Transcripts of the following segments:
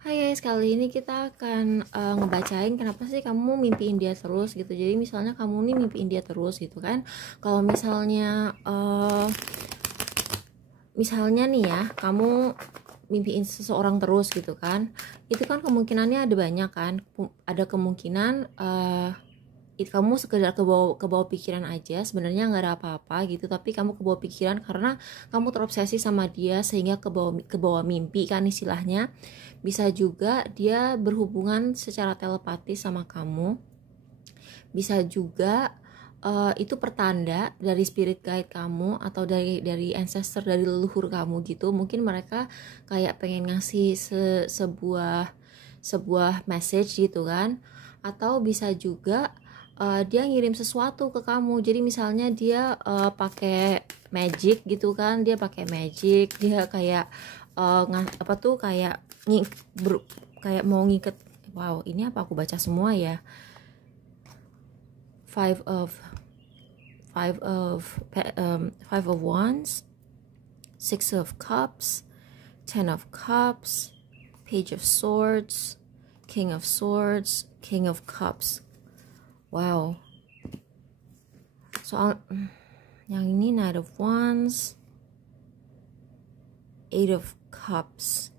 Hai guys, kali ini kita akan ngebacain kenapa sih kamu mimpiin dia terus gitu. Jadi misalnya kamu nih mimpiin dia terus gitu kan. Kalau misalnya nih ya, kamu mimpiin seseorang terus gitu kan. Itu kan kemungkinannya ada banyak kan. Ada kemungkinan kamu sekedar ke bawah pikiran aja, sebenarnya nggak ada apa-apa gitu, tapi kamu ke bawah pikiran karena kamu terobsesi sama dia sehingga ke bawah mimpi kan istilahnya. Bisa juga dia berhubungan secara telepatis sama kamu. Bisa juga itu pertanda dari spirit guide kamu atau dari ancestor, dari leluhur kamu gitu. Mungkin mereka kayak pengen ngasih sebuah message gitu kan. Atau bisa juga dia ngirim sesuatu ke kamu. Jadi misalnya dia pakai magic gitu kan, dia pakai magic, dia kayak apa tuh kayak kayak mau ngiket. Wow, ini apa aku baca semua ya? five of five of wands, 6 of cups, 10 of cups, page of swords, king of swords, king of cups. Wow. Soal yang ini knight of wands, 8 of cups.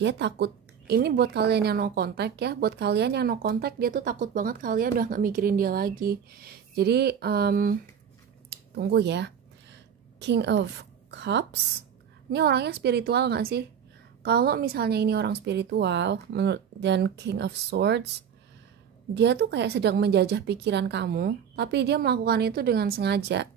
Dia takut. Ini buat kalian yang no contact ya. Buat kalian yang no contact, dia tuh takut banget kalian udah gak mikirin dia lagi. Jadi tunggu ya. King of cups, ini orangnya spiritual gak sih? Kalau misalnya ini orang spiritual dan king of swords, dia tuh kayak sedang menjajah pikiran kamu, tapi dia melakukan itu dengan sengaja.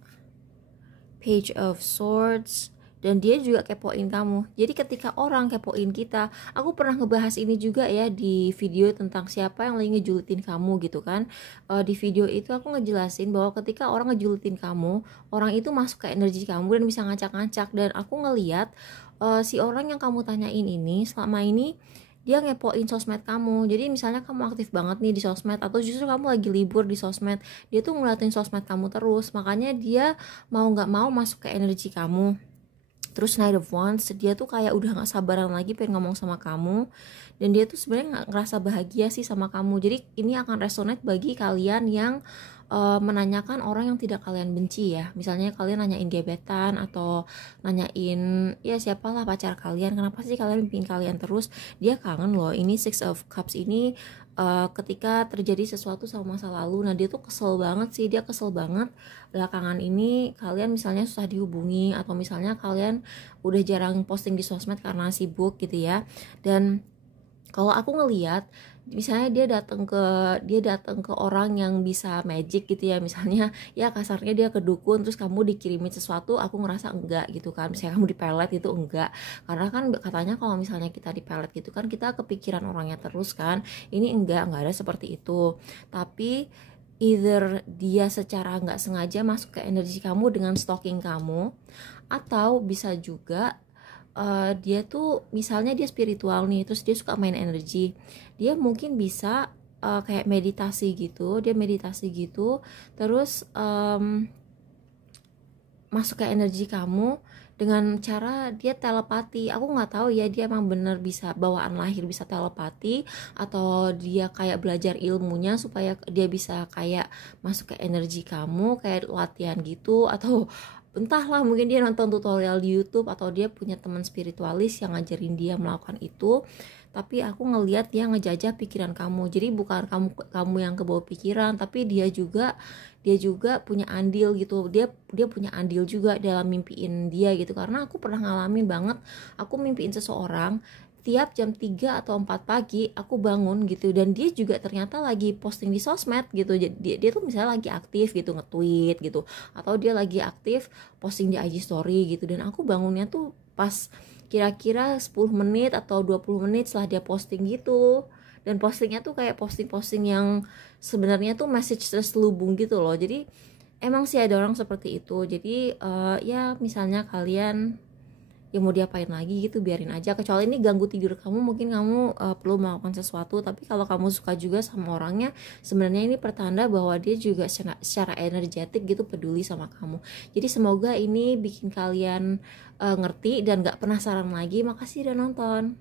Page of swords, dan dia juga kepoin kamu. Jadi ketika orang kepoin kita, aku pernah ngebahas ini juga ya di video tentang siapa yang lagi ngejulitin kamu gitu kan. Di video itu aku ngejelasin bahwa ketika orang ngejulitin kamu, orang itu masuk ke energi kamu dan bisa ngacak-ngacak. Dan aku ngeliat si orang yang kamu tanyain ini selama ini dia ngepoin sosmed kamu. Jadi misalnya kamu aktif banget nih di sosmed, atau justru kamu lagi libur di sosmed, dia tuh ngeliatin sosmed kamu terus. Makanya dia mau gak mau masuk ke energi kamu. Terus Knight of Wands, dia tuh kayak udah gak sabaran lagi pengen ngomong sama kamu. Dan dia tuh sebenarnya gak ngerasa bahagia sih sama kamu. Jadi ini akan resonate bagi kalian yang menanyakan orang yang tidak kalian benci ya. Misalnya kalian nanyain gebetan, atau nanyain ya siapalah pacar kalian, kenapa sih kalian bikin kalian terus. Dia kangen loh. Ini 6 of Cups ini ketika terjadi sesuatu sama masa lalu. Nah dia tuh kesel banget sih. Dia kesel banget belakangan ini kalian misalnya susah dihubungi, atau misalnya kalian udah jarang posting di sosmed karena sibuk gitu ya. Dan kalau aku ngelihat misalnya dia datang ke orang yang bisa magic gitu ya, misalnya ya kasarnya dia ke dukun terus kamu dikirimin sesuatu, aku ngerasa enggak gitu kan. Misalnya kamu dipelet itu enggak, karena kan katanya kalau misalnya kita dipelet gitu kan kita kepikiran orangnya terus kan. Ini enggak ada seperti itu. Tapi either dia secara nggak sengaja masuk ke energi kamu dengan stalking kamu, atau bisa juga dia tuh misalnya dia spiritual nih, terus dia suka main energi. Dia mungkin bisa kayak meditasi gitu, dia meditasi gitu, terus masuk ke energi kamu dengan cara dia telepati. Aku nggak tahu ya dia emang bener bisa bawaan lahir bisa telepati, atau dia kayak belajar ilmunya supaya dia bisa kayak masuk ke energi kamu kayak latihan gitu, atau entahlah mungkin dia nonton tutorial di YouTube, atau dia punya teman spiritualis yang ngajarin dia melakukan itu. Tapi aku ngelihat dia ngejajah pikiran kamu. Jadi bukan kamu yang kebawa pikiran, tapi dia juga punya andil gitu. Dia punya andil juga dalam mimpiin dia gitu. Karena aku pernah ngalamin banget, aku mimpiin seseorang tiap jam 3 atau 4 pagi aku bangun gitu, dan dia juga ternyata lagi posting di sosmed gitu. Jadi dia tuh misalnya lagi aktif gitu nge-tweet gitu, atau dia lagi aktif posting di IG story gitu, dan aku bangunnya tuh pas kira-kira 10 menit atau 20 menit setelah dia posting gitu. Dan postingnya tuh kayak posting-posting yang sebenarnya tuh message terselubung gitu loh. Jadi emang sih ada orang seperti itu. Jadi ya misalnya kalian ya mau diapain lagi gitu, biarin aja. Kecuali ini ganggu tidur kamu, mungkin kamu perlu melakukan sesuatu. Tapi kalau kamu suka juga sama orangnya, sebenarnya ini pertanda bahwa dia juga secara energetik gitu peduli sama kamu. Jadi semoga ini bikin kalian ngerti dan gak penasaran lagi. Makasih udah nonton.